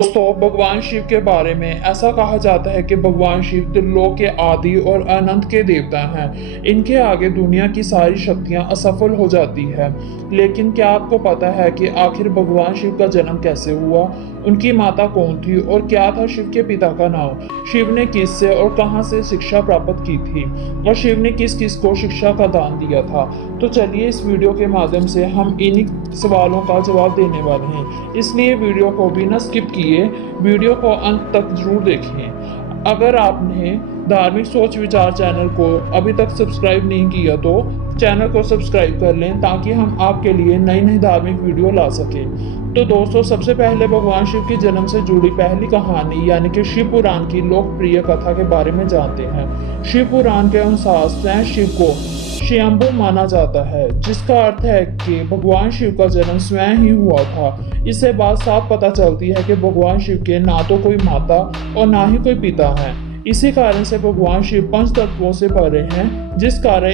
दोस्तों, भगवान शिव के बारे में ऐसा कहा जाता है कि भगवान शिव त्रिलोक के आदि और अनंत के देवता हैं। इनके आगे दुनिया की सारी शक्तियां असफल हो जाती है। लेकिन क्या आपको पता है कि आखिर भगवान शिव का जन्म कैसे हुआ? उनकी माता कौन थी और क्या था शिव के पिता का नाम? शिव ने किससे और कहां से शिक्षा प्राप्त की थी और शिव ने किस किस को शिक्षा का दान दिया था? तो चलिए इस वीडियो के माध्यम से हम इन्हीं सवालों का जवाब देने वाले हैं। इसलिए वीडियो को बिना स्किप किए वीडियो को अंत तक जरूर देखें। अगर आपने धार्मिक सोच विचार चैनल को अभी तक सब्सक्राइब नहीं किया तो चैनल को सब्सक्राइब कर लें ताकि हम आपके लिए नई नई धार्मिक वीडियो ला सकें। तो दोस्तों, सबसे पहले भगवान शिव के जन्म से जुड़ी पहली कहानी यानी कि शिव पुराण की लोकप्रिय कथा के बारे में जानते हैं। शिव पुराण के अनुसार स्वयं शिव को स्वयंभू माना जाता है, जिसका अर्थ है कि भगवान शिव का जन्म स्वयं ही हुआ था। इससे बात साफ पता चलती है कि भगवान शिव के ना तो कोई माता और ना ही कोई पिता है। इसी कारण से भगवान शिव पंच तत्वों से भरे हैं, जिस कारण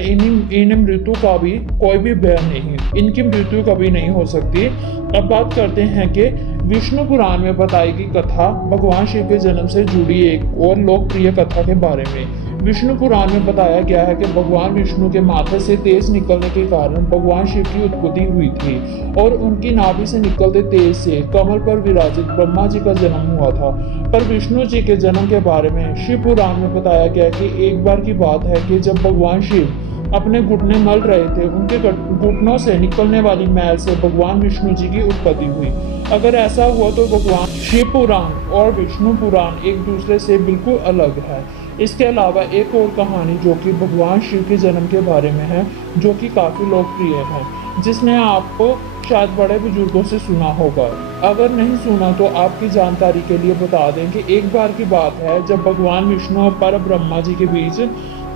इन मृत्यु का भी कोई भी भय नहीं, इनकी मृत्यु कभी नहीं हो सकती। अब बात करते हैं कि विष्णु पुराण में बताई गई कथा भगवान शिव के जन्म से जुड़ी एक और लोकप्रिय कथा के बारे में। विष्णु पुराण में बताया गया है कि भगवान विष्णु के माथे से तेज निकलने के कारण भगवान शिव की उत्पत्ति हुई थी और उनकी नाभि से निकलते तेज से कमल पर विराजित ब्रह्मा जी का जन्म हुआ था। पर विष्णु जी के जन्म के बारे में शिव पुराण में बताया गया कि एक बार की बात है कि जब भगवान शिव अपने घुटने मल रहे थे, उनके घुटनों से निकलने वाली मैल से भगवान विष्णु जी की उत्पत्ति हुई। अगर ऐसा हुआ तो भगवान शिव पुराण और विष्णु पुराण एक दूसरे से बिल्कुल अलग है। इसके अलावा एक और कहानी जो कि भगवान शिव के जन्म के बारे में है, जो कि काफी लोकप्रिय है, जिसने आपको शायद बड़े बुजुर्गों से सुना होगा। अगर नहीं सुना तो आपकी जानकारी के लिए बता दें कि एक बार की बात है जब भगवान विष्णु और पर ब्रह्मा जी के बीच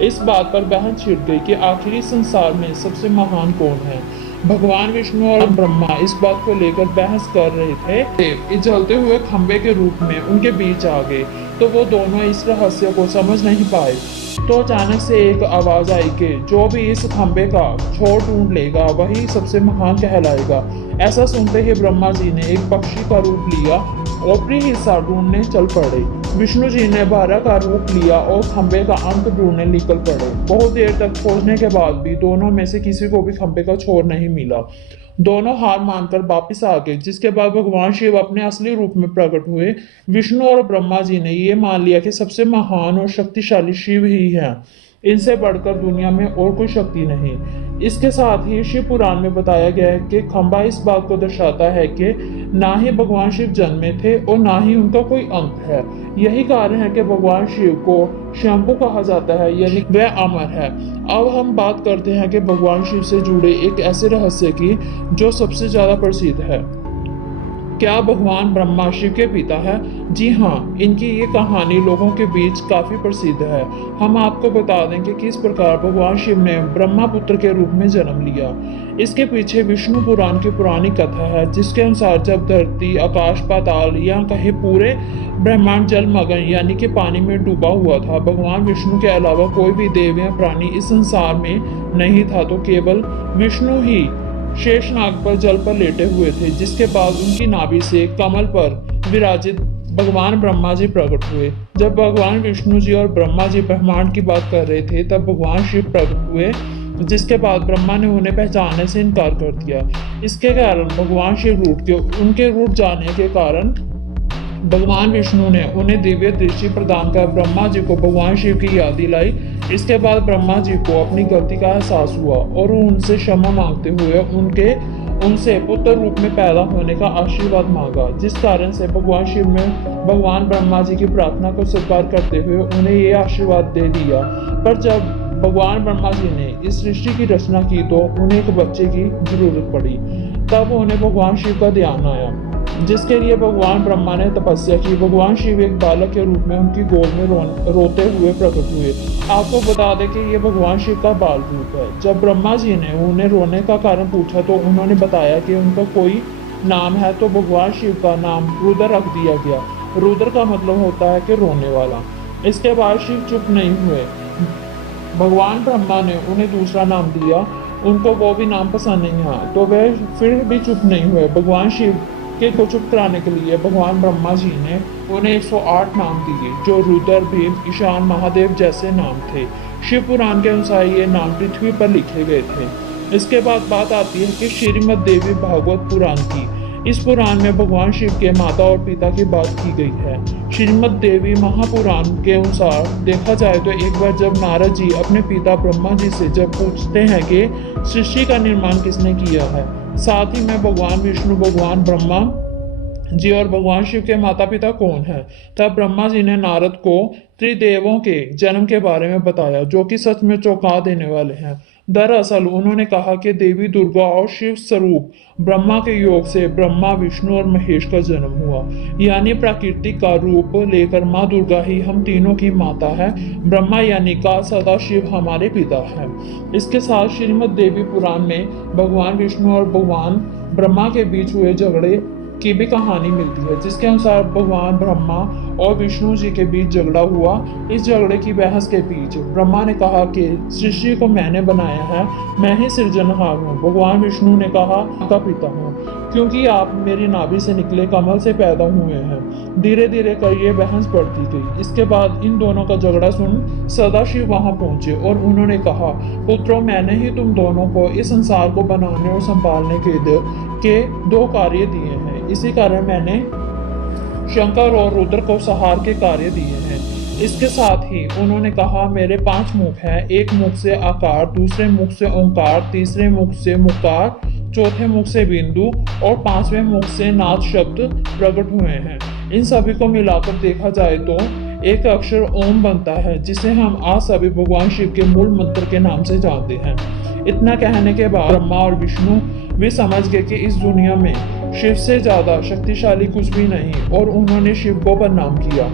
इस बात पर बहस छिड़ गई कि आखिरी संसार में सबसे महान कौन है। भगवान विष्णु और ब्रह्मा इस बात को लेकर बहस कर रहे थे। जलते हुए खंबे के रूप में उनके बीच आ गए, तो वो दोनों इस रहस्य को समझ नहीं पाए। तो अचानक से एक आवाज आई कि जो भी इस खंबे का छोर ढूंढ लेगा वही सबसे महान कहलाएगा। ऐसा सुनते ही ब्रह्मा जी ने एक पक्षी का रूप लिया, ऊपरी हिस्सा ढूंढने चल पड़े। विष्णु जी ने बारह का रूप लिया और खंबे का अंत ढूंढने निकल पड़े। बहुत देर तक खोजने के बाद भी दोनों में से किसी को भी खंबे का छोर नहीं मिला। दोनों हार मानकर वापिस आ गए, जिसके बाद भगवान शिव अपने असली रूप में प्रकट हुए। विष्णु और ब्रह्मा जी ने ये मान लिया कि सबसे महान और शक्तिशाली शिव ही है, इनसे बढ़कर दुनिया में और कोई शक्ति नहीं। इसके साथ ही शिव पुराण में बताया गया है कि खंबा इस बात को दर्शाता है कि ना ही भगवान शिव जन्मे थे और ना ही उनका कोई अंत है। यही कारण है कि भगवान शिव को शंभु कहा जाता है, यानी वह अमर है। अब हम बात करते हैं कि भगवान शिव से जुड़े एक ऐसे रहस्य की जो सबसे ज्यादा प्रसिद्ध है। क्या भगवान ब्रह्मा शिव के पिता है? जी हाँ, इनकी ये कहानी लोगों के बीच काफी प्रसिद्ध है। हम आपको बता दें कि किस प्रकार भगवान शिव ने ब्रह्मा पुत्र के रूप में जन्म लिया। इसके पीछे विष्णु पुराण की पुरानी कथा है, जिसके अनुसार जब धरती, आकाश, पाताल या कहे पूरे ब्रह्मांड जलमग्न यानी कि पानी में डूबा हुआ था, भगवान विष्णु के अलावा कोई भी देव या प्राणी इस संसार में नहीं था, तो केवल विष्णु ही शेषनाग पर जल पर लेटे हुए थे। जिसके बाद उनकी नाभि से कमल पर विराजित भगवान ब्रह्मा जी प्रकट हुए। जब भगवान विष्णु जी और ब्रह्मा जी ब्रह्मांड की बात कर रहे थे, तब भगवान शिव प्रकट हुए, जिसके बाद ब्रह्मा ने उन्हें पहचानने से इनकार कर दिया। इसके कारण भगवान शिव रूठ के उनके रूठ जाने के कारण भगवान विष्णु ने उन्हें दिव्य दृष्टि प्रदान कर ब्रह्मा जी को भगवान शिव की याद दिलाई। इसके बाद ब्रह्मा जी को अपनी गलती का एहसास हुआ और उनसे क्षमा मांगते हुए उनसे पुत्र रूप में पैदा होने का आशीर्वाद मांगा, जिस कारण से भगवान शिव ने भगवान ब्रह्मा जी की प्रार्थना को स्वीकार करते हुए उन्हें ये आशीर्वाद दे दिया। पर जब भगवान ब्रह्मा जी ने इस सृष्टि की रचना की तो उन्हें एक बच्चे की जरूरत पड़ी। तब उन्हें भगवान शिव का ध्यान आया, जिसके लिए भगवान ब्रह्मा ने तपस्या की। भगवान शिव एक बालक के रूप में उनकी गोद में रोते हुए प्रकट हुए। आपको बता दें कि ये भगवान शिव का बाल रूप है। जब ब्रह्मा जी ने उन्हें रोने का कारण पूछा तो उन्होंने बताया कि उनका कोई नाम है, तो भगवान शिव का नाम रुद्र रख दिया गया। रुद्र का मतलब होता है कि रोने वाला। इसके बाद शिव चुप नहीं हुए। भगवान ब्रह्मा ने उन्हें दूसरा नाम दिया, उनको वो भी नाम पसंद नहीं आया, तो वह फिर भी चुप नहीं हुए। भगवान शिव को चुप कराने के लिए भगवान ब्रह्मा जी ने उन्हें 108 नाम दिए, जो रुद्र, भीम, ईशान, महादेव जैसे नाम थे। शिव पुराण के अनुसार ये नाम पृथ्वी पर लिखे गए थे। इसके बाद बात आती है कि श्रीमद् देवी भागवत पुराण की। इस पुराण में भगवान शिव के माता और पिता की बात की गई है। श्रीमद् देवी महापुराण के अनुसार देखा जाए तो एक बार जब नारद जी अपने पिता ब्रह्मा जी से जब पूछते हैं कि सृष्टि का निर्माण किसने किया है, साथ ही में भगवान विष्णु, भगवान ब्रह्मा जी और भगवान शिव के माता पिता कौन है, तब ब्रह्मा जी ने नारद को त्रिदेवों के जन्म के बारे में बताया, जो कि सच में चौंका देने वाले हैं। दरअसल उन्होंने कहा कि देवी दुर्गा और शिव स्वरूप ब्रह्मा के योग से ब्रह्मा, विष्णु और महेश का जन्म हुआ। यानी प्राकृतिक का रूप लेकर माँ दुर्गा ही हम तीनों की माता है। ब्रह्मा यानी का सदा शिव हमारे पिता है। इसके साथ श्रीमद् देवी पुराण में भगवान विष्णु और भगवान ब्रह्मा के बीच हुए झगड़े की भी कहानी मिलती है, जिसके अनुसार भगवान ब्रह्मा और विष्णु जी के बीच झगड़ा हुआ। इस झगड़े की बहस के बीच ब्रह्मा ने कहा कि सृष्टि को मैंने बनाया है, मैं ही सृजनहार हूँ। भगवान विष्णु ने कहा, आपका पिता हूँ, क्योंकि आप मेरी नाभि से निकले कमल से पैदा हुए हैं। धीरे धीरे कर ये बहस बढ़ती गई। इसके बाद इन दोनों का झगड़ा सुन सदाशिव वहां पहुंचे और उन्होंने कहा, पुत्रों, मैंने ही तुम दोनों को इस संसार को बनाने और संभालने के दो कार्य दिए हैं। इसी कारण मैंने शंकर और रुद्र को संहार के कार्य दिए हैं। इसके साथ ही उन्होंने कहा, मेरे 5 मुख हैं, एक मुख से आकार, दूसरे मुख से ओंकार, तीसरे मुख से मुकार, चौथे मुख से बिंदु और 5वें मुख से नाद शब्द प्रकट हुए हैं। इन सभी को मिलाकर देखा जाए तो एक अक्षर ओम बनता है, जिसे हम आज सभी भगवान शिव के मूल मंत्र के नाम से जानते हैं। इतना कहने के बाद ब्रह्मा और विष्णु भी समझ गए कि इस दुनिया में शिव से ज्यादा शक्तिशाली कुछ भी नहीं, और उन्होंने शिव को प्रणाम किया।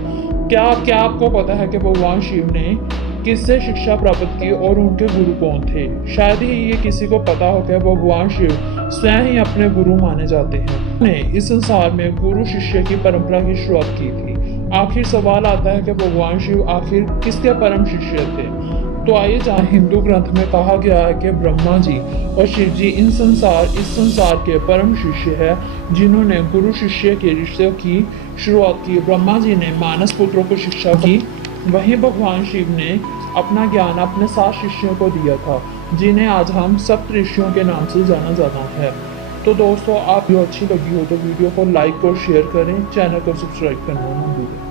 क्या आपको पता है कि भगवान शिव ने किससे शिक्षा प्राप्त की और उनके गुरु कौन थे? शायद ही ये किसी को पता हो कि भगवान शिव स्वयं ही अपने गुरु माने जाते हैं। उन्होंने इस संसार में गुरु शिष्य की परंपरा की शुरुआत की थी। आखिर सवाल आता है कि भगवान शिव आखिर किसके परम शिष्य थे? तो आइए जान, हिंदू ग्रंथ में कहा गया है कि ब्रह्मा जी और शिव जी इस संसार के परम शिष्य है, जिन्होंने गुरु शिष्य के रिश्ते की शुरुआत की। ब्रह्मा जी ने मानस पुत्रों को शिक्षा की, वहीं भगवान शिव ने अपना ज्ञान अपने 7 शिष्यों को दिया था, जिन्हें आज हम सप्त ऋषियों के नाम से जाना जाता है। तो दोस्तों, आप जो अच्छी लगी हो तो वीडियो को लाइक और शेयर करें, चैनल को सब्सक्राइब करना ना भूलें।